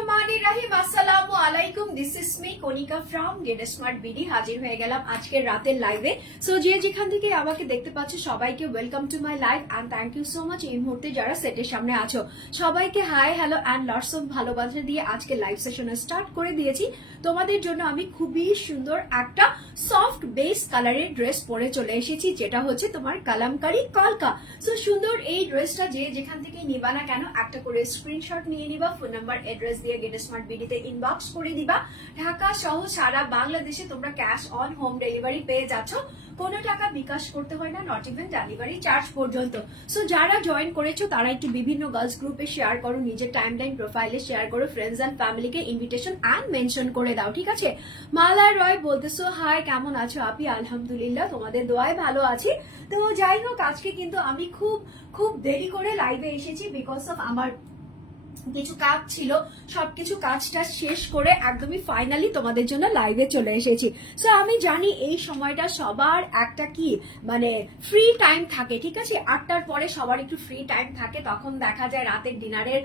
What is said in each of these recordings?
রহমানির রহিম আসসালামু this is me Konika from Get Smart BD হাজির হয়ে গেলাম আজকের রাতের লাইভে সো যে যেখান থেকে আমাকে দেখতে পাচ্ছ, সবাইকে welcome to my live and thank you so much এই মুহূর্তে যারা সেটের সামনে আছো, সবাইকে hi hello and lots of ভালোবাসা দিয়ে আজকে লাইভ সেশনে স্টার্ট করে দিয়েছি। তোমাদের জন্য আমি খুবই সুন্দর একটা সফট বেস কালারের ড্রেস পরে চলে এসেছি, যেটা হচ্ছে তোমার কালামকারি কলকা। সো সুন্দর এই ড্রেসটা যে যেখান থেকে নিবা না কেন, একটা করে স্ক্রিনশট নিয়ে নিবা ফোন নাম্বার অ্যাড্রেস দিয়ে গেট স্মার্ট বিডিতে ইনবক্স করে দিবা। ঢাকা সহ সারা বাংলাদেশে তোমরা ক্যাশ অন হোম ডেলিভারি পেয়ে যাচ্ছ। কোনো টাকা বিকাশ করতে হয় না নট ইভেন ডেলিভারি চার্জ পর্যন্ত। সো যারা জয়েন করেছ, তারা একটু বিভিন্ন গার্লস গ্রুপে শেয়ার করো, নিজের টাইম লাইন প্রোফাইলে শেয়ার করো ফ্রেন্ডস অ্যান্ড ফ্যামিলিকে ইনভিটেশন অ্যান্ড মেনশন করে দাও, ঠিক আছে? মালায় রয় বলতেছো হাই কেমন আছো? আপি, আলহামদুলিল্লাহ, তোমাদের দোয়ায় ভালো আছি। তো যাই হোক, আজকে কিন্তু আমি খুব খুব দেরি করে লাইভে এসেছি বিকজ অফ আমার কিছু কাজ ছিল, সবকিছু কাজটা শেষ করে একদমই ফাইনালি তোমাদের জন্য লাইভে চলে এসেছি। সো আমি জানি এই সময়টা সবার একটা কি মানে ফ্রি টাইম থাকে, ঠিক আছে? আটটার পরে সবার একটু ফ্রি টাইম থাকে, তখন দেখা যায় রাতের ডিনারের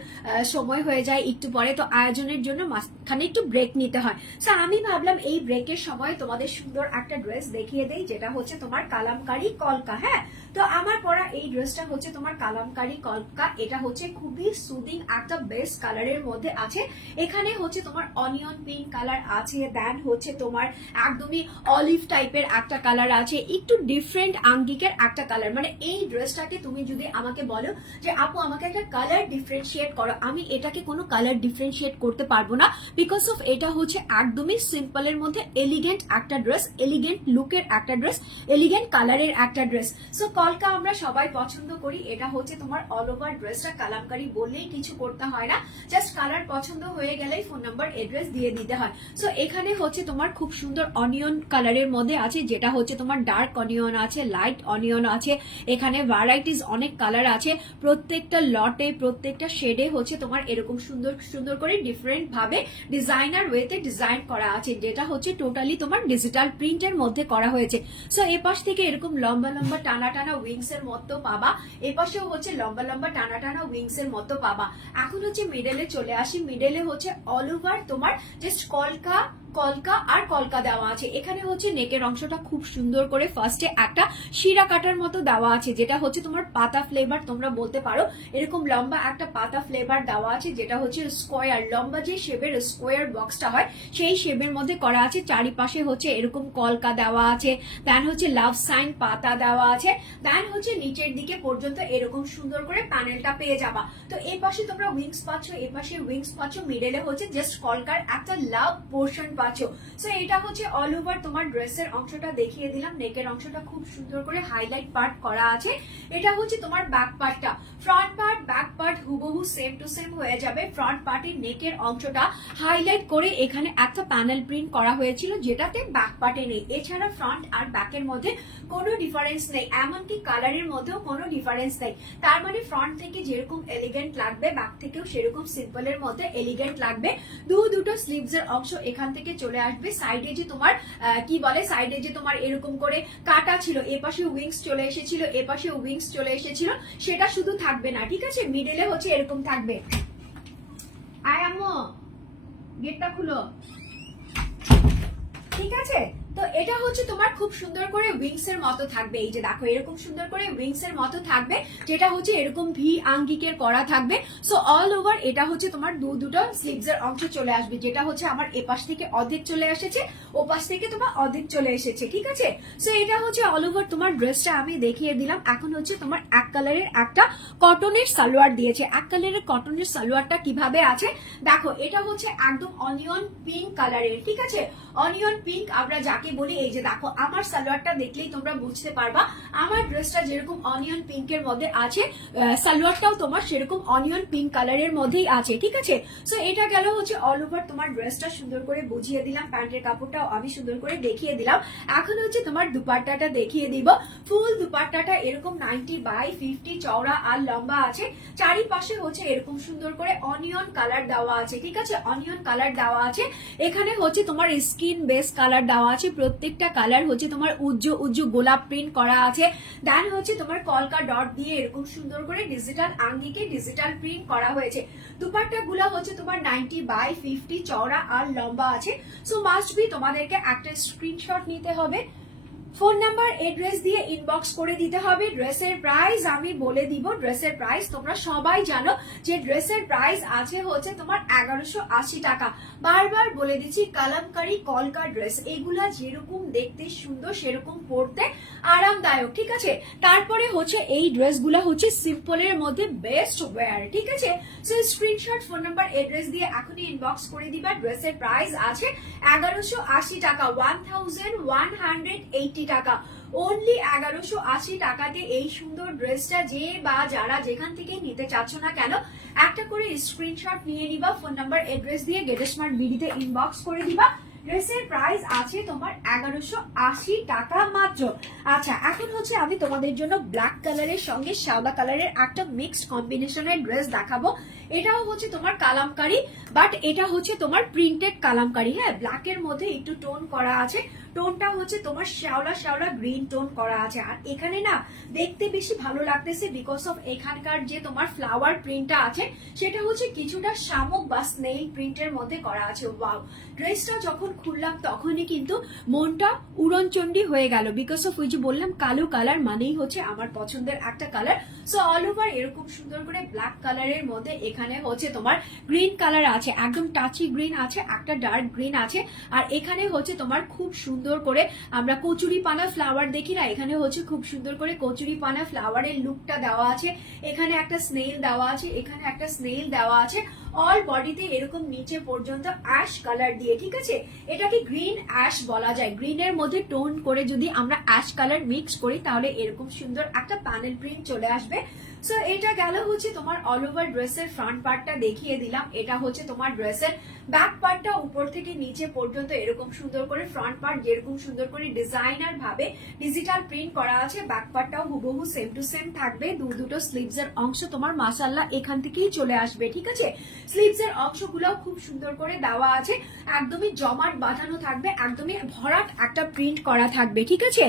সময় হয়ে যায়, একটু পরে তো আয়োজনের জন্য মাঝখানে একটু ব্রেক নিতে হয়। সো আমি ভাবলাম এই ব্রেকের সময় তোমাদের সুন্দর একটা ড্রেস দেখিয়ে দেই, যেটা হচ্ছে তোমার কালামকারি কলকা হ্যাঁ? তো আমার পরা এই ড্রেসটা হচ্ছে তোমার কালামকারি কলকা, এটা হচ্ছে খুবই সুদিং একটা বেস্ট কালারের মধ্যে আছে। এখানে হচ্ছে তোমার অনিয়ন পিঙ্ক কালার আছে দেন হচ্ছে তোমার একদমই অলিভ টাইপের একটা কালার আছে, একটু ডিফারেন্ট আঙ্গিকের একটা কালার মানে এই ড্রেসটাকে তুমি যদি আমাকে বলো যে, আপু, আমাকে একটা কালার ডিফারেন্সিয়েট করো। আমি এটাকে কোনো কালার ডিফারেন্সিয়েট করতে পারব না বিকজ অফ এটা হচ্ছে একদমই সিম্পলের মধ্যে এলিগেন্ট একটা ড্রেস এলিগেন্ট লুকের একটা ড্রেস এলিগেন্ট কালারের একটা ড্রেস সো কলকা আমরা সবাই পছন্দ করি। এটা হচ্ছে তোমার অল ওভার ড্রেসটা কালামকারি বললেই কিছু করতে হয়। না। জাস্ট কালার পছন্দ হয়ে গেলেই ফোন নাম্বার এড্রেস দিয়ে দিতে হয়। সো এখানে হচ্ছে তোমার খুব সুন্দর অনিয়ন কালারের মধ্যে আছে, যেটা হচ্ছে তোমার ডার্ক অনিয়ন আছে লাইট অনিয়ন আছে, এখানে ভ্যারাইটিস অনেক কালার আছে। প্রত্যেকটা লটে প্রত্যেকটা শেডে হচ্ছে তোমার এরকম সুন্দর সুন্দর করে ডিফারেন্ট ভাবে ডিজাইনার ওয়েতে ডিজাইন করা আছে, যেটা হচ্ছে টোটালি তোমার ডিজিটাল প্রিন্টের মধ্যে করা হয়েছে। সো এপাশ থেকে এরকম লম্বা লম্বা, টানা টানা উইংস এর মতো পাবা। এপাশেও হচ্ছে লম্বা লম্বা, টানা টানা উইংস এর মতো পাবা। এখন হচ্ছে মিডেলে চলে আসি। মিডেলে হচ্ছে অল ওভার তোমার জাস্ট কলকা কলকা আর কলকা দেওয়া আছে। এখানে হচ্ছে নেকের অংশটা খুব সুন্দর করে ফার্স্টে একটা শিরা কাটার মতো দেওয়া আছে, যেটা হচ্ছে তোমার পাতা ফ্লেভার তোমরা বলতে পারো। এরকম লম্বা একটা পাতা ফ্লেভার দেওয়া আছে, যেটা হচ্ছে স্কোয়ার লম্বা যে শেপের স্কোয়ার বক্সটা হয়, সেই শেপের মধ্যে করা আছে। চারিপাশে হচ্ছে এরকম কলকা দেওয়া আছে দেন হচ্ছে লাভ সাইন পাতা দেওয়া আছে দেন হচ্ছে নিচের দিকে পর্যন্ত এরকম সুন্দর করে প্যানেলটা পেয়ে যাবা। তো এই পাশে তোমরা উইংস পাচ্ছ, এই পাশে উইংস পাচ্ছ মিডলে হচ্ছে জাস্ট কলকার একটা লাভ পোর্শন পাচ্ছ। সো এটা হচ্ছে অল ওভার তোমার ড্রেসের অংশটা দেখিয়ে দিলাম। নেকের অংশটা খুব সুন্দর করে হাইলাইট পার্ট করা আছে। এটা হচ্ছে তোমার ব্যাক পার্টটা ফ্রন্ট পার্ট ব্যাক পার্ট হুবহু সেম টু সেম হয়ে যাবে। ফ্রন্ট পার্টের নেকের অংশটা হাইলাইট করে এখানে একটা প্যানেল প্রিন্ট করা হয়েছিল, যেটাতে ব্যাক পার্টে নেই। এছাড়া ফ্রন্ট আর ব্যাকের মধ্যে কোনো ডিফারেন্স নেই। এমনকি কালারের মধ্যেও কোনো ডিফারেন্স নেই। তার মানে ফ্রন্ট থেকে যেরকম এলিগেন্ট লাগবে ব্যাক থেকেও সেরকম সিম্পলের মধ্যে এলিগেন্ট লাগবে। দু দুটো স্লিভস এর অংশ এখান থেকে চলে আসবে। সাইডে যে তোমার কি বলে? সাইডে যে তোমার এরকম করে কাটা ছিল, এপাশে উইংস চলে এসেছিল, এপাশে উইংস চলে এসেছিল, সেটা শুধু থাকবে না, ঠিক আছে? মিডেলে হচ্ছে এরকম থাকবে। আয় আম্মু গেটটা খুলো। ঠিক আছে? তো এটা হচ্ছে তোমার খুব সুন্দর করে উইংস এর মতো থাকবে। এই যে দেখো, এরকম সুন্দর করে উইংস এর মতো থাকবে, যেটা হচ্ছে এরকম ভি আঙ্গিকের করা থাকবে। সো অল ওভার এটা হচ্ছে তোমার দু দুটো স্লিভস এর অংশ চলে আসবে, যেটা হচ্ছে আমার এপাশ থেকে অর্ধেক চলে এসেছে, ওপাশ থেকে তোমার অর্ধেক চলে এসেছে, ঠিক আছে? সো এটা হচ্ছে অল ওভার তোমার ড্রেসটা আমি দেখিয়ে দিলাম। এখন হচ্ছে তোমার এক কালারের একটা কটনের সালোয়ার দিয়েছে। এক কালারের কটনের সালোয়ারটা কীভাবে আছে? দেখো, এটা হচ্ছে একদম অনিয়ন পিঙ্ক কালারের ঠিক আছে? অনিয়ন পিঙ্ক আমরা যাকে বলি, এই যে দেখো, আমার সালোয়ারটা দেখলেই তোমরা বুঝতে পারবা, আমার ড্রেসটা যেরকম অনিয়ন পিঙ্কের মধ্যে আছে সালোয়ারটাও তোমার সেরকম অনিয়ন পিঙ্ক কালারের মধ্যেই আছে, ঠিক আছে? সো এটা গেল হচ্ছে অল ওভার তোমার ড্রেসটা সুন্দর করে বুঝিয়ে দিলাম, প্যান্টের কাপড়টাও আমি সুন্দর করে দেখিয়ে দিলাম। এখন হচ্ছে তোমার দুপাট্টাটা দেখিয়ে দিব। ফুল দুপাট্টাটা এরকম নাইনটি বাই ফিফটি চওড়া আর লম্বা আছে। চারিপাশে হচ্ছে এরকম সুন্দর করে অনিয়ন কালার দেওয়া আছে, ঠিক আছে? অনিয়ন কালার দেওয়া আছে। এখানে হচ্ছে তোমার স্কিন বেস কালার দেওয়া আছে প্রত্যেকটা কালার হচ্ছে তোমার উজ্জ উজ্জ্ব গোলাপ প্রিন্ট করা আছে। দেন হচ্ছে তোমার কলকা ডট দিয়ে এরকম সুন্দর করে ডিজিটাল আঙ্গিকে ডিজিটাল প্রিন্ট করা হয়েছে। দুপাট্টা গুলা হচ্ছে তোমার নাইনটি বাই ফিফটি চওড়া আর লম্বা আছে। সো মাস্ট বি তোমাদেরকে একটা স্ক্রিনশট নিতে হবে। ফোন নাম্বার এড্রেস দিয়ে ইনবক্স করে দিতে হবে। ড্রেসের প্রাইস আমি বলে দিব। ড্রেসের প্রাইস তোমরা সবাই জানো যে ড্রেসের প্রাইস আছে হচ্ছে তোমার এগারোশো আশি টাকা। বারবার বলে দিচ্ছি, কালামকারি কলকা ড্রেস, এগুলা যেরকম দেখতে সুন্দর, সেরকম পরতে আরামদায়ক, ঠিক আছে? তারপরে হচ্ছে এই ড্রেসগুলো হচ্ছে সিম্পলের মধ্যে বেস্ট ওয়্যার ঠিক আছে? So screenshot phone number address দিয়ে এখনই ইনবক্স করে দিবা। ড্রেসের প্রাইস আছে এগারোশো আশি টাকা one thousand one hundred eighty টাকা। অনলি এগারোশো আশি টাকাতে এই সুন্দর ড্রেসটা যে বা যারা যেখান থেকে নিতে চাচ্ছ না কেন, একটা করে স্ক্রিনশট নিয়ে নিবা phone number address Get gate smart বিডিতে ইনবক্স করে দিবা। ড্রেসের প্রাইস আছে তোমার এগারোশো আশি টাকা মাত্র। আচ্ছা এখন হচ্ছে আমি তোমাদের জন্য ব্ল্যাক কালারের সঙ্গে সাদা কালারের একটা মিক্সড কম্বিনেশনের ড্রেস দেখাবো। এটাও হচ্ছে তোমার কালামকারি বাট এটা হচ্ছে তোমার প্রিন্টেড কালামকারি। হ্যাঁ ব্ল্যাকের মধ্যে একটু টোন করা আছে। টোনটা হচ্ছে তোমার শ্যাওলা শ্যাওলা গ্রিন টোন করা আছে। আর এখানে না দেখতে বেশি ভালো লাগতেছে বিকজ অফ এখানকার যে তোমার ফ্লাওয়ার প্রিন্টটা আছে, সেটা হচ্ছে কিছুটা শামুক বা স্নেইল প্রিন্টের মধ্যে করা আছে। ওয়াও ড্রেসটা যখন খুললাম তখনই কিন্তু মনটা উড়নচণ্ডী হয়ে গেল। বিকজ অফ ওই যে বললাম, কালো কালার মানেই হচ্ছে আমার পছন্দের একটা কালার সো অল ওভার এরকম সুন্দর করে ব্ল্যাক কালারের মধ্যে এখানে হচ্ছে তোমার গ্রিন কালার আছে। একদম টাচি গ্রিন আছে, একটা ডার্ক গ্রিন আছে। আর এখানে হচ্ছে তোমার খুব সুন্দর করে আমরা কচুরি পানা ফ্লাওয়ার দেখি না? এখানে হচ্ছে খুব সুন্দর করে কচুরি পানা ফ্লাওয়ারের লুকটা দেওয়া আছে। এখানে একটা স্নেইল দেওয়া আছে, এখানে একটা স্নেইল দেওয়া আছে। অল বডিতে এরকম নিচে পর্যন্ত অ্যাশ কালার দিয়ে, ঠিক আছে? এটাকে গ্রিন অ্যাশ বলা যায়। গ্রিনের মধ্যে টোন করে যদি আমরা অ্যাশ কালার মিক্স করি, তাহলে এরকম সুন্দর একটা প্যানেল প্রিন্ট চলে আসবে। সো এটা গেল হচ্ছে তোমার অল ওভার ড্রেসের ফ্রন্ট পার্টটা দেখিয়ে দিলাম। এটা হচ্ছে তোমার ড্রেসের ব্যাক পার্টটা উপর থেকে নিচে পর্যন্ত এরকম সুন্দর করে ফ্রন্ট পার্ট যেরকম সুন্দর করে ডিজাইনার ভাবে ডিজিটাল প্রিন্ট করা আছে ব্যাক পার্টটাও হুবহু সেম টু সেম থাকবে। দু দুটো স্লিভস এর অংশ তোমার মাসাল্লাহ এখান থেকেই চলে আসবে, ঠিক আছে? স্লিভস এর অংশগুলো খুব সুন্দর করে দেওয়া আছে, একদমই জমাট বাঁধানো থাকবে, একদমই ভরাট একটা প্রিন্ট করা থাকবে, ঠিক আছে?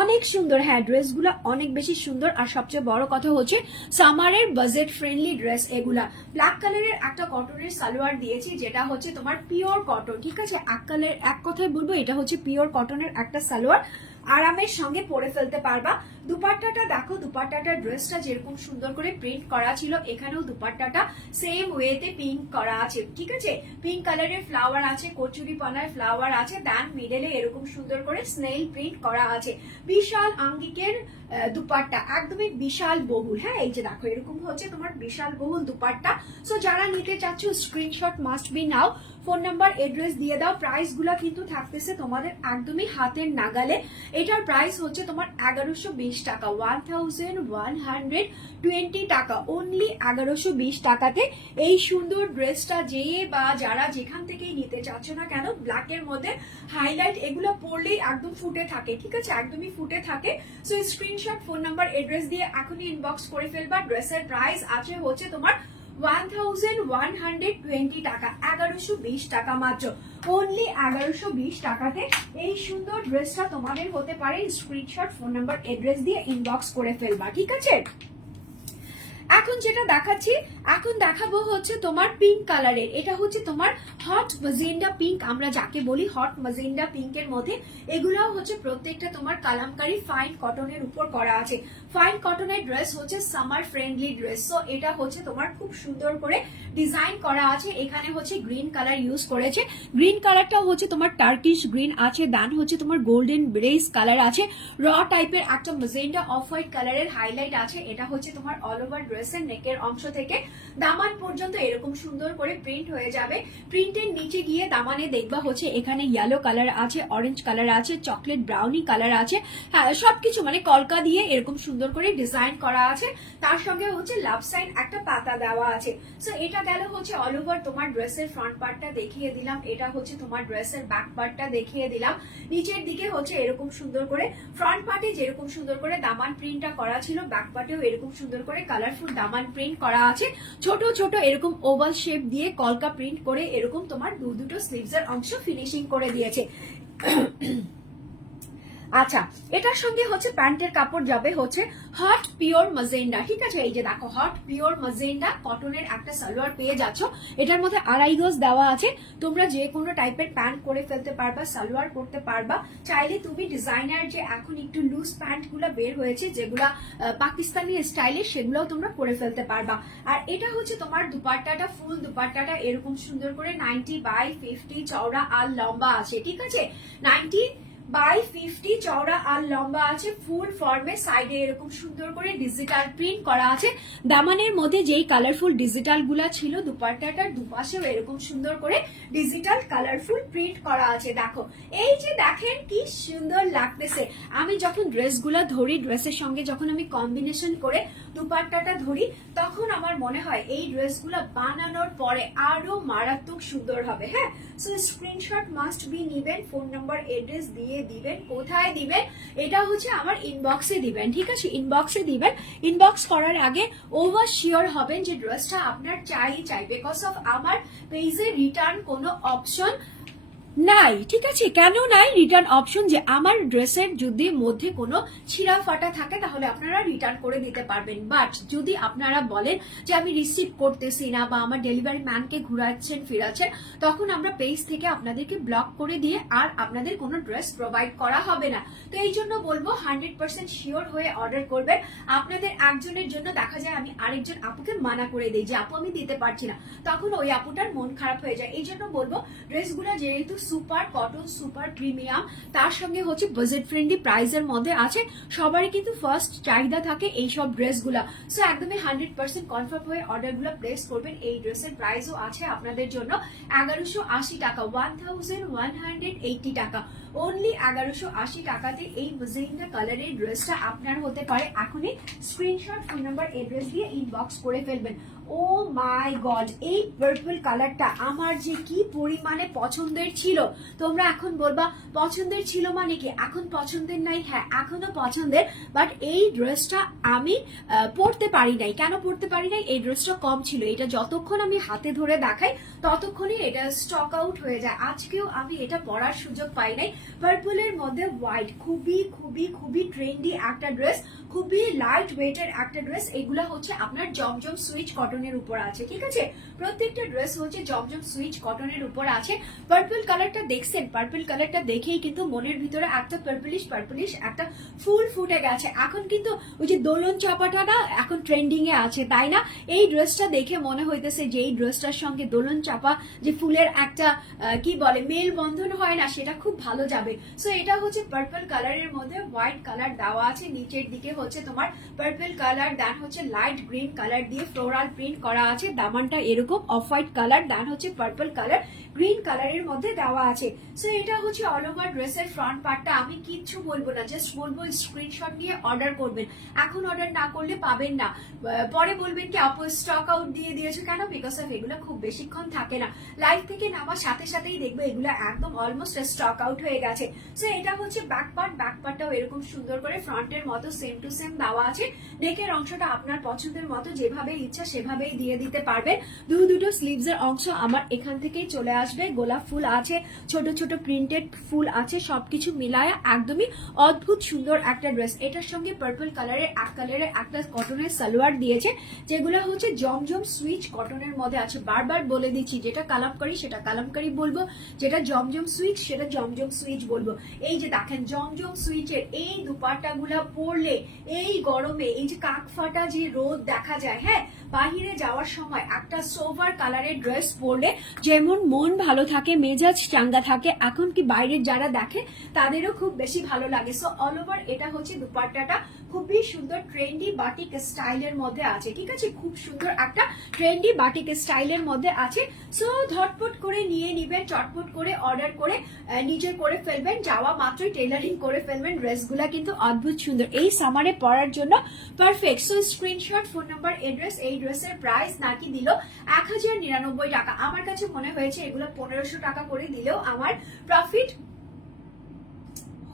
অনেক সুন্দর হ্যাঁ ড্রেসগুলো অনেক বেশি সুন্দর, আর সবচেয়ে বড় কথা হচ্ছে সামারের বাজেট ফ্রেন্ডলি ড্রেস এগুলা। ব্ল্যাক কালারের একটা কটনের সালোয়ার দিয়েছি, যেটা তোমার পিওর কটন ঠিক আছে? এক কালের এক কথায় বলব, এটা হচ্ছে পিওর কটনের একটা সালোয়ার। আরামের সঙ্গে পরে ফেলতে পারবা। দুপাট্টাটা দেখো, দুপাট্টাটা ড্রেসটা যেরকম সুন্দর করে প্রিন্ট করা ছিল, এখানেও দুপাট্টাটা সেম ওয়েতে পিঙ্ক করা আছে। ঠিক আছে? পিঙ্ক কালারের ফ্লাওয়ার আছে কচুরি পানার ফ্লাওয়ার আছে দেন মিডলে এরকম সুন্দর করে স্নেল প্রিন্ট করা আছে। বিশাল আঙ্গিকের দুপাট্টা, একদমই বিশাল বহুল। হ্যাঁ এই যে দেখো, এরকম হচ্ছে তোমার বিশাল বহুল দুপাট্টা। সো যারা নিতে চাচ্ছ স্ক্রিনশট মাস্ট বি নাও ফোন নাম্বার এড্রেস দিয়ে দাও। প্রাইসগুলা কিন্তু থাকতেছে তোমাদের একদমই হাতের নাগালে। এটার প্রাইস হচ্ছে তোমার এগারোশো বিশ টাকা। One thousand one hundred twenty টাকা। অনলি এগারোশো বিশ টাকাতে এই সুন্দর ড্রেসটা যে বা যারা যেখান থেকেই নিতে চাচ্ছ না কেন ব্ল্যাকের মধ্যে হাইলাইট এগুলো পরলেই একদম ফুটে থাকে, ঠিক আছে? একদমই ফুটে থাকে। So screenshot phone number address দিয়ে এখনই ইনবক্স করে ফেলবা। ড্রেসের প্রাইস আছে হচ্ছে তোমার one thousand one hundred twenty টাকা, এগারোশো বিশ টাকা মাত্র। অনলি এগারোশো বিশ টাকাতে এই সুন্দর ড্রেসটা তোমাদের হতে পারে। স্ক্রিনশট ফোন নাম্বার এড্রেস দিয়ে ইনবক্স করে ফেলবা, ঠিক আছে? এখন যেটা দেখাচ্ছি, এখন দেখাবো হচ্ছে তোমার পিঙ্ক কালারের এটা হচ্ছে তোমার হট মাজেন্ডা পিঙ্ক আমরা যাকে বলি হট মাজেন্ডা পিঙ্কের মধ্যে। এগুলাও হচ্ছে প্রত্যেকটা তোমার কালামকারি ফাইন কটনের উপর করা আছে। ফাইন কটনের ড্রেস হচ্ছে সামার ফ্রেন্ডলি ড্রেস সো এটা হচ্ছে তোমার খুব সুন্দর করে ডিজাইন করা আছে। এখানে হচ্ছে গ্রিন কালার ইউজ করেছে। গ্রিন কালারটাও হচ্ছে তোমার টার্কিশ গ্রিন আছে। দান হচ্ছে তোমার গোল্ডেন ব্রেস কালার আছে। র টাইপের একটা মাজেন্ডা অফ হোয়াইট কালারের হাইলাইট আছে। এটা হচ্ছে তোমার অল ওভার ড্রেসের নেকের অংশ থেকে দামান পর্যন্ত এরকম সুন্দর করে প্রিন্ট হয়ে যাবে। প্রিন্টের নিচে গিয়ে দামানে দেখবা হচ্ছে এখানে ইয়েলো কালার আছে অরেঞ্জ কালার আছে চকলেট ব্রাউনি কালার আছে। হ্যাঁ সবকিছু মানে কলকা দিয়ে এরকম সুন্দর করে ডিজাইন করা আছে। তার সঙ্গে হচ্ছে লাভ সাইন একটা পাতা দেওয়া আছে। সো এটা গেল হচ্ছে অল ওভার তোমার ড্রেসের ফ্রন্ট পার্টটা দেখিয়ে দিলাম। এটা হচ্ছে তোমার ড্রেসের ব্যাক পার্টটা দেখিয়ে দিলাম। নিচের দিকে হচ্ছে এরকম সুন্দর করে ফ্রন্ট পার্টে যেরকম সুন্দর করে দামান প্রিন্টটা করা ছিল ব্যাক পার্টেও এরকম সুন্দর করে কালারফুল দামান প্রিন্ট করা আছে। ছোট ছোট এরকম ওভাল শেপ দিয়ে কলকা প্রিন্ট করে এরকম তোমার দু দুটো স্লিভস এর অংশ ফিনিশিং করে দিয়েছে। আচ্ছা এটার সঙ্গে হচ্ছে প্যান্টের কাপড় যাবে হচ্ছে হট পিওর মাজেন্ডা ঠিক আছে? এই যে দেখো হট পিওর মাজেন্ডা কটনের একটা সালোয়ার পেয়ে যাচ্ছ। এটার মধ্যে আড়াই গজ দেওয়া আছে। তোমরা যে কোনো টাইপের প্যান্ট করে ফেলতে পারবা, সালোয়ার করতে পারবা। চাইলে তুমি ডিজাইনার যে এখন একটু লুজ প্যান্টগুলা বের হয়েছে, যেগুলা পাকিস্তানি স্টাইলে সেগুলোও তোমরা করে ফেলতে পারবা। আর এটা হচ্ছে তোমার দুপাট্টাটা ফুল দুপাট্টাটা, এরকম সুন্দর করে নাইনটি বাই ফিফটি চওড়া আর লম্বা আছে। ঠিক আছে? নাইনটি বাই ফিফটি চওড়া আর লম্বা আছে ফুল ফর্মে সাইডে এরকম সুন্দর করে ডিজিটাল প্রিন্ট করা আছে। দামানের মধ্যে যেই কালারফুল ডিজিটালগুলা ছিল, দুপাট্টাটার দুপাশেও এরকম সুন্দর করে ডিজিটাল কালারফুল প্রিন্ট করা আছে, দেখো। এই যে দেখেন, কি সুন্দর লাগতেছে। আমি যখন ড্রেসগুলা ধরি ড্রেসের সঙ্গে যখন আমি কম্বিনেশন করে দুপাট্টাটা ধরি, তখন আমার মনে হয় এই ড্রেসগুলো বানানোর পরে আরও মারাত্মক সুন্দর হবে হ্যাঁ? সো স্ক্রিনশট মাস্ট বি নিবেন ফোন নাম্বার এড্রেস দিয়ে দিবেন, কোথায় দিবেন, এটা হচ্ছে আমার ইনবক্সে দিবেন, ঠিক আছে? ইনবক্সে দিবেন। ইনবক্স করার আগে ওভার শিওর হবেন যে ড্রেসটা আপনার চাই চাই বিকজ অফ আমার পেজে রিটার্ন কোনো অপশন নাই, ঠিক আছে? কেন নাই? রিটার্ন অপশন যে আমার ড্রেসের যদি মধ্যে কোনো ছিঁড়া ফাটা থাকে, তাহলে আপনারা রিটার্ন করে দিতে পারবেন। বাট যদি আপনারা বলেন যে আমি রিসিভ করতেছি না বা আমার ডেলিভারি ম্যানকে ঘুরাচ্ছেন, ফিরাচ্ছেন, তখন আমরা পেজ থেকে আপনাদেরকে ব্লক করে দিয়ে আর আপনাদের কোনো ড্রেস প্রোভাইড করা হবে না। তো এই জন্য বলব হান্ড্রেড পার্সেন্ট শিওর হয়ে অর্ডার করবেন। আপনাদের একজনের জন্য দেখা যায় আমি আরেকজন আপুকে মানা করে দিই যে, আপু, আমি দিতে পারছি না। তখন ওই আপুটার মন খারাপ হয়ে যায়। এই জন্য বলব ড্রেসগুলো যেহেতু সুপার, কটন সুপার, প্রিমিয়াম। তার সঙ্গে হচ্ছে বাজেট ফ্রেন্ডলি প্রাইসের মধ্যে আছে। সবারই কিন্তু ফার্স্ট চাহিদা থাকে এইসব ড্রেসগুলো সো একদমই হান্ড্রেড পার্সেন্ট কনফার্ম হয়ে অর্ডারগুলো প্লেস করবেন। এই ড্রেসের প্রাইসও আছে আপনাদের জন্য। এগারোশো আশি টাকা one thousand one hundred eighty টাকা। অনলি এগারোশো আশি টাকাতে এই মজেন্ডা কালারের ড্রেসটা আপনার হতে পারে। এখনই স্ক্রিনশট ফোন নাম্বার এড্রেস দিয়ে ইনবক্স করে ফেলবেন। ও মাই গড, এই পার্পল কালারটা আমার যে কি পরিমাণে পছন্দের ছিল। তোমরা এখন বলবা, পছন্দের ছিল মানে কি? এখন পছন্দের নাই? হ্যাঁ এখনও পছন্দের বাট এই ড্রেসটা আমি পরতে পারি নাই। কেন পরতে পারি নাই? এই ড্রেসটা কম ছিল। এটা যতক্ষণ আমি হাতে ধরে দেখাই, ততক্ষণই এটা স্টক আউট হয়ে যায়। আজকেও আমি এটা পরার সুযোগ পাই নাই। পার্পলের মধ্যে হোয়াইট খুবই খুবই খুবই ট্রেন্ডি একটা ড্রেস খুবই লাইট ওয়েটের একটা ড্রেস এগুলা হচ্ছে আপনার জমজম সুইচ কটনের উপর আছে, ঠিক আছে? প্রত্যেকটা ড্রেস হচ্ছে জমজম সুইচ কটনের উপর আছে। পার্পল কালারটা দেখছেন? পার্পল কালারটা দেখেই কিন্তু মনের ভিতরে একটা পার্পলিশ পার্পলিশ একটা ফুল ফুটে গেছে। এখন কিন্তু ওই যে দোলন চাপাটা না, এখন ট্রেন্ডিং এ আছে, তাই না? এই ড্রেসটা দেখে মনে হইতেছে যে এই ড্রেসটার সঙ্গে দোলন চাপা যে ফুলের একটা কি বলে মেল বন্ধন হয় না, সেটা খুব ভালো যাবে। সো এটা হচ্ছে পার্পল কালারের মধ্যে হোয়াইট কালার দেওয়া আছে। নিচের দিকে হচ্ছে তোমার পার্পল কালার দেন হচ্ছে লাইট গ্রিন কালার দিয়ে ফ্লোরাল প্রিন্ট করা আছে। দামানটা এরকম অফ হোয়াইট কালার দান হচ্ছে পার্পল কালার গ্রিন কালারের মধ্যে দেওয়া আছে। সো এটা হচ্ছে অল ওভার ড্রেসের ফ্রন্ট পার্টটা আমি কিচ্ছু বলব না জাস্ট বলব স্ক্রিনশট নিয়ে অর্ডার করবেন। এখন অর্ডার না করলে পাবেন না। পরে বলবেন কি, আপু স্টক আউট দিয়ে দিয়েছ কেন? বিকজ অফ এগুলো খুব বেশিক্ষণ থাকে না। লাইভ থেকে নামার সাথে সাথেই দেখবে এগুলো একদম অলমোস্ট স্টক আউট হয়ে গেছে। সো এটা হচ্ছে ব্যাক পার্ট ব্যাক পার্টটাও এরকম সুন্দর করে ফ্রন্টের মতো সেম টু সেম দেওয়া আছে। নেকের অংশটা আপনার পছন্দের মতো যেভাবে ইচ্ছা সেভাবেই দিয়ে দিতে পারবেন। দু দুটো স্লিভস এর অংশ আমার এখান থেকেই চলে আসবে গোলাপ ফুল আছে, ছোট ছোট প্রিন্টেড ফুল আছে, সবকিছু মিলায়া একদমই অদ্ভুত সুন্দর একটা ড্রেস এটার সঙ্গে পার্পল কালারের এক কালারের একটা কটনের সালোয়ার দিয়েছে, যেগুলো হচ্ছে জমজম সুইচ কটনের মধ্যে আছে। বারবার বলে দিচ্ছি, যেটা কালামকারি সেটা কালামকারি বলব, যেটা জমজম সুইচ সেটা জমজম সুইচ বলব। এই যে দেখেন, জমজম সুইচের এই দুপাট্টাগুলা পরলে, এই গরমে, এই যে কাক ফাটা যে রোদ দেখা যায় হ্যাঁ? বাহিরে যাওয়ার সময় একটা সোভার কালারের ড্রেস পরলে, যেমন মন ভালো থাকে, মেজাজ চাঙ্গা থাকে, এখন কি বাইরের যারা দেখে তাদেরও খুব বেশি ভালো লাগে। সো অল ওভার এটা হচ্ছে দুপাট্টাটা। খুবই সুন্দর ট্রেন্ডি বাটিক স্টাইলের মধ্যে আছে, ঠিক আছে? খুব সুন্দর একটা ট্রেন্ডি বাটিক স্টাইলের মধ্যে আছে। সো ধটপট করে নিয়ে নিবেন, চটপট করে অর্ডার করে নিজে করে ফেলবেন। যাওয়া মাত্রই টেলারিং করে ফেলবেন। ড্রেসগুলা কিন্তু অদ্ভুত সুন্দর। এই সামারে পরার জন্য perfect so screenshot phone number address এই ড্রেসের প্রাইস নাকি দিল এক হাজার নিরানব্বই টাকা। আমার কাছে মনে হয়েছে এগুলো পনেরোশো টাকা করে দিলেও আমার প্রফিট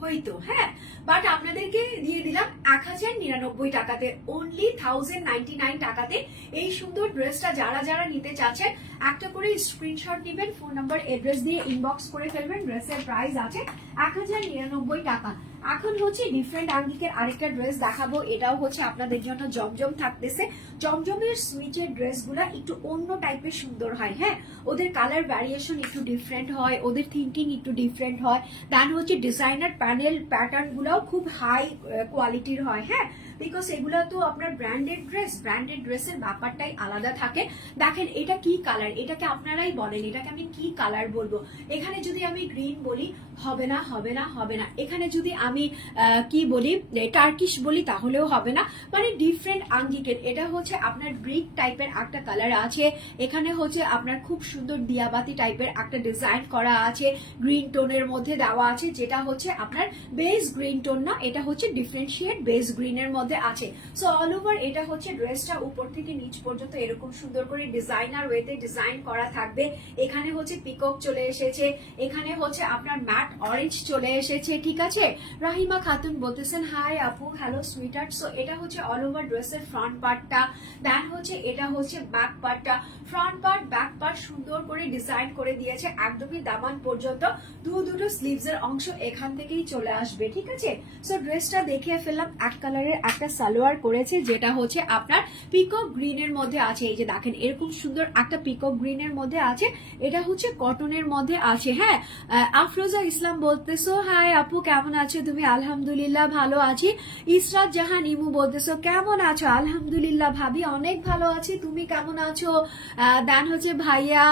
হইতো হ্যাঁ? বাট আপনাদেরকে দিয়ে দিলাম এক হাজার নিরানব্বই টাকাতে। অনলি থাউজেন্ড নাইনটি নাইন টাকাতে এই সুন্দর ড্রেসটা যারা যারা নিতে চাচ্ছেন, একটা করে স্ক্রিনশট নেবেন ফোন নাম্বার এড্রেস দিয়ে ইনবক্স করে ফেলবেন ড্রেসের প্রাইস আছে। এক হাজার নিরানব্বই টাকা। এখন হচ্ছে ডিফারেন্ট আঙ্গিকের আরেকটা ড্রেস দেখাবো। এটাও হচ্ছে আপনাদের জন্য জমজম থাকতেছে। জমজমের সুইচের ড্রেসগুলা একটু অন্য টাইপের সুন্দর হয় হ্যাঁ? ওদের কালার ভ্যারিয়েশন একটু ডিফারেন্ট হয়, ওদের থিঙ্কিং একটু ডিফারেন্ট হয়। দেন হচ্ছে ডিজাইনার প্যানেল প্যাটার্ন গুলাও খুব হাই কোয়ালিটির হয় হ্যাঁ? বিকজ এগুলো তো আপনার ব্র্যান্ডেড ড্রেস ব্র্যান্ডেড ড্রেসের ব্যাপারটাই আলাদা থাকে। দেখেন, এটা কি কালার এটাকে আপনারাই বলেন, এটাকে আমি কি কালার বলব? এখানে যদি আমি গ্রিন বলি, হবে না হবে না হবে না। এখানে যদি আমি কি বলি টার্কিশ বলি, তাহলেও হবে না। মানে ডিফারেন্ট আঙ্গিকের। এটা হচ্ছে আপনার ব্রিক টাইপের একটা কালার আছে। এখানে হচ্ছে আপনার খুব সুন্দর দিয়াবাতি টাইপের একটা ডিজাইন করা আছে। গ্রিন টোনের মধ্যে দেওয়া আছে, যেটা হচ্ছে আপনার বেস গ্রিন টোন না, এটা হচ্ছে ডিফারেন্সিয়েট বেস গ্রিনের মধ্যে আছে। সো অল ওভার এটা হচ্ছে ড্রেসটা উপর থেকে নিচ পর্যন্ত এরকম সুন্দর করে ডিজাইনার ওয়েতে ডিজাইন করা থাকবে। এখানে হচ্ছে পিকক চলে এসেছে, এখানে হচ্ছে আপনার ম্যাট অরেঞ্জ চলে এসেছে, ঠিক আছে? রাহিমা খাতুন বলতেছেন হাই আপু হ্যালো সুইটার সো এটা হচ্ছে অল ওভার ড্রেসের ফ্রন্ট পার্টটা দেন হচ্ছে এটা হচ্ছে ব্যাক পার্টটা ফ্রন্ট পার্ট ব্যাক পার্ট সুন্দর করে ডিজাইন করে দিয়েছে, একদমই দামান পর্যন্ত। দু দুটো স্লিভস এর অংশ এখান থেকেই চলে আসবে, ঠিক আছে? সো ড্রেসটা দেখিয়ে ফেললাম, এক কালারের একটা সালোয়ার করেছে যেটা হচ্ছে আপনার পিকক গ্রিনের মধ্যে আছে। এই যে দেখেন, এরকম সুন্দর একটা পিকক গ্রিনের মধ্যে আছে। এটা হচ্ছে কটনের মধ্যে আছে হ্যাঁ? আফরোজা ইসলাম বলতেছো, হাই আপু, কেমন আছো? তুমি আলহামদুলিল্লাহ ভালো আছি। ইসরাত জাহান ইমু বলতেছো, কেমন আছো? আলহামদুলিল্লাহ ভাবি, অনেক ভালো আছি। তুমি কেমন আছো? দেন হচ্ছে ভাইয়া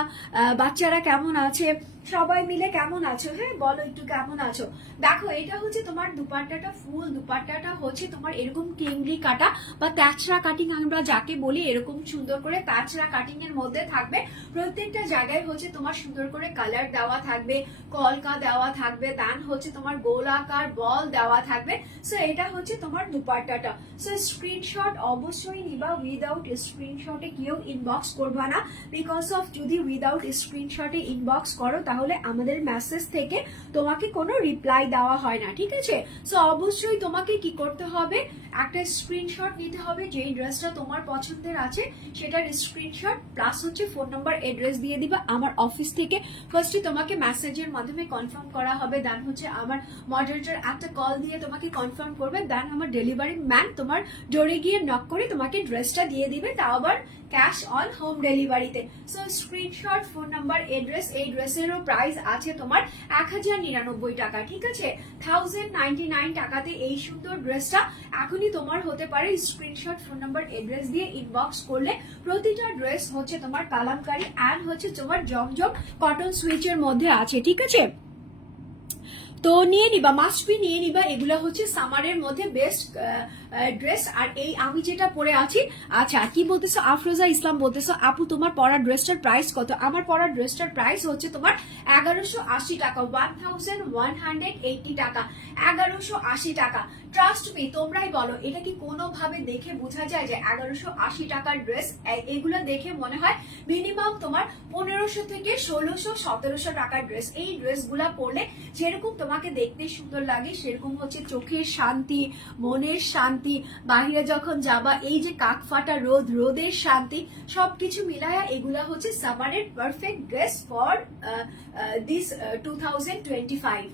বাচ্চারা কেমন আছে? সবাই মিলে কেমন আছো? হ্যাঁ বলো একটু কেমন আছো? দেখো, এটা হচ্ছে তোমার দুপাট্টাটা ফুল, দুপাট্টাটা হচ্ছে তোমার এরকম কেংরি কাটা বা তাছড়া কাটিং আমরা যাকে বলি এরকম সুন্দর করে তাছড়া কাটিং এর মধ্যে থাকবে। প্রত্যেকটা জায়গায় হচ্ছে তোমার সুন্দর করে কালার দেওয়া থাকবে, কলকা দেওয়া থাকবে দেন হচ্ছে তোমার গোলাকার বল দেওয়া থাকবে। সো এটা হচ্ছে তোমার দুপাট্টাটা। সো স্ক্রিনশট অবশ্যই নিবা উইদাউট স্ক্রিনশটে কেউ ইনবক্স করবা না। বিকজ অফ যদি উইদাউট স্ক্রিনশটে ইনবক্স করো তাহলে আমাদের মেসেজ থেকে তোমাকে কোনো রিপ্লাই দেওয়া হয় না, ঠিক আছে? সো অবশ্যই তোমাকে কি করতে হবে? একটা স্ক্রিনশট নিতে হবে যেই ড্রেসটা তোমার পছন্দের আছে, সেটার স্ক্রিনশট প্লাস হচ্ছে ফোন নাম্বার এড্রেস দিয়ে দিবা আমার অফিস থেকে। ফার্স্টে তোমাকে মেসেজের মাধ্যমে কনফার্ম করা হবে দেন হচ্ছে আমার মডারেটর একটা কল দিয়ে তোমাকে কনফার্ম করবে দেন আমার ডেলিভারি ম্যান তোমার ডোরে গিয়ে নক করে তোমাকে ড্রেসটা দিয়ে দিবে, তাও আবার ক্যাশ অন হোম ডেলিভারিতে। So screenshot phone number address এই ড্রেসেরও প্রাইস আছে তোমার এক হাজার নিরানব্বই টাকা, ঠিক আছে? থাউজেন্ড নাইন টাকাতে এই সুন্দর ড্রেসটা এখনই তোমার হতে পারে। স্ক্রিনশট ফোন নাম্বার এড্রেস দিয়ে ইনবক্স করলে প্রতিটা ড্রেস হচ্ছে তোমার কালামকারি অ্যান্ড হচ্ছে তোমার জমজম কটন সুইচের মধ্যে আছে, ঠিক আছে? তো নিয়ে নিবা মাস্ট বি নিয়ে নিবা। এগুলো হচ্ছে সামারের মধ্যে বেস্ট ড্রেস আর এই আমি যেটা পরে আছি আচ্ছা কি বলতেছো? আফরোজা ইসলাম বলতেছো, আপু, তোমার পরা ড্রেসটার প্রাইস কত? আমার পরা ড্রেসটার প্রাইস হচ্ছে তোমার এগারোশো আশি টাকা one thousand one hundred eighty টাকা, এগারোশো আশি টাকা। ট্রাস্ট মি তোমরাই বলো, এটা কি কোনোভাবে দেখে বোঝা যায় যে এগারোশো আশি টাকার ড্রেস এগুলো দেখে মনে হয় মিনিমাম তোমার পনেরোশো থেকে ষোলোশো, সতেরোশো টাকার ড্রেস এই ড্রেসগুলা পরলে যেরকম তোমাকে দেখতে সুন্দর লাগে, সেরকম হচ্ছে চোখের শান্তি, মনের শান্তি বাহিরে যখন যাবা, এই যে কাক ফাটা রোদ, রোদের শান্তি, সবকিছু মিলায়া এগুলা হচ্ছে সামারের perfect dress for this two thousand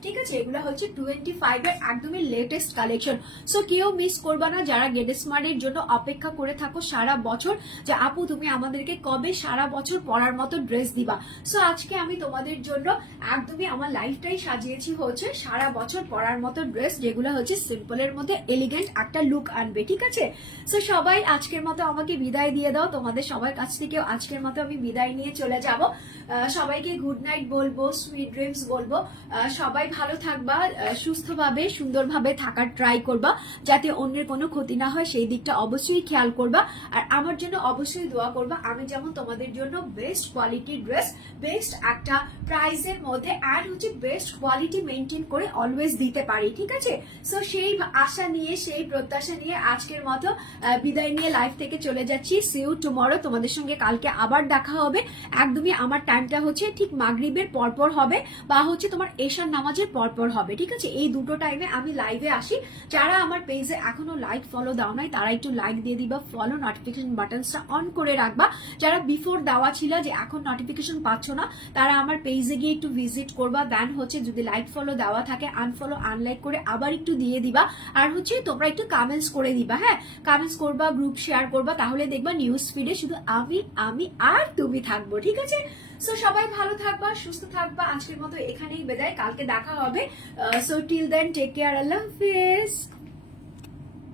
ঠিক আছে? এগুলা হচ্ছে টোয়েন্টি ফাইভ এর একদমই লেটেস্ট কালেকশন সো কেউ মিস করবা না, যারা গেট স্মার্টের জন্য অপেক্ষা করে থাকো সারা বছর, যে আপু, তুমি আমাদেরকে কবে সারা বছর পরার মতো ড্রেস দিবা? সো আজকে আমি তোমাদের জন্য একদমই আমার লাইফটাই সাজিয়েছি হচ্ছে সারা বছর পরার মতো ড্রেস যেগুলো হচ্ছে সিম্পলের মধ্যে এলিগেন্ট একটা লুক আনবে, ঠিক আছে? সো সবাই আজকের মতো আমাকে বিদায় দিয়ে দাও। তোমাদের সবার কাছ থেকেও আজকের মতো আমি বিদায় নিয়ে চলে যাব। সবাইকে গুড নাইট বলব সুইট ড্রিমস বলব। সবাই ভালো থাকবা সুস্থভাবে, সুন্দরভাবে থাকার ট্রাই করবা, যাতে অন্যের কোনো ক্ষতি না হয়, সেই দিকটা অবশ্যই খেয়াল করবা। আর আমার জন্য অবশ্যই দোয়া করবা, আমি যেমন তোমাদের জন্য বেস্ট কোয়ালিটি ড্রেস বেস্ট একটা প্রাইসের মধ্যে অ্যাড হচ্ছে বেস্ট কোয়ালিটি মেনটেন করে অলওয়েজ দিতে পারি, ঠিক আছে? সো সেই আশা নিয়ে, সেই প্রত্যাশা প্রত্যাশা নিয়ে আজকের মতো বিদায় নিয়ে লাইভ থেকে চলে যাচ্ছি। সিউ টুমরো তোমাদের সঙ্গে কালকে আবার দেখা হবে। একদমই আমার টাইমটা হচ্ছে ঠিক মাগরিবের পরপর হবে বা হচ্ছে তোমার এশার নামাজের পরপর হবে। ঠিক আছে? এই দুটো টাইমে আমি লাইভে আসি। যারা আমার পেজে এখনও লাইক ফলো দাও নাই, তারা একটু লাইক দিয়ে দিবা ফলো নোটিফিকেশন বাটনসটা অন করে রাখবা। যারা বিফোর দেওয়া ছিল যে এখন নোটিফিকেশন পাচ্ছ না, তারা আমার পেজে গিয়ে একটু ভিজিট করবা। দেন হচ্ছে যদি লাইক ফলো দেওয়া থাকে আনফলো আনলাইক করে আবার একটু দিয়ে দিবা। আর হচ্ছে তোমরা একটু কামেন্টস করে দিবা হ্যাঁ? কামেন্টস করবা গ্রুপ শেয়ার করবা, তাহলে দেখবা নিউজ ফিডে শুধু আমি আমি আর তুমি থাকব, ঠিক আছে? সো সবাই ভালো থাকবা, সুস্থ থাকবা, আজকের মতো এখানেই বেদায়, কালকে দেখা হবে। So till then take care আল্লাহ হাফেজ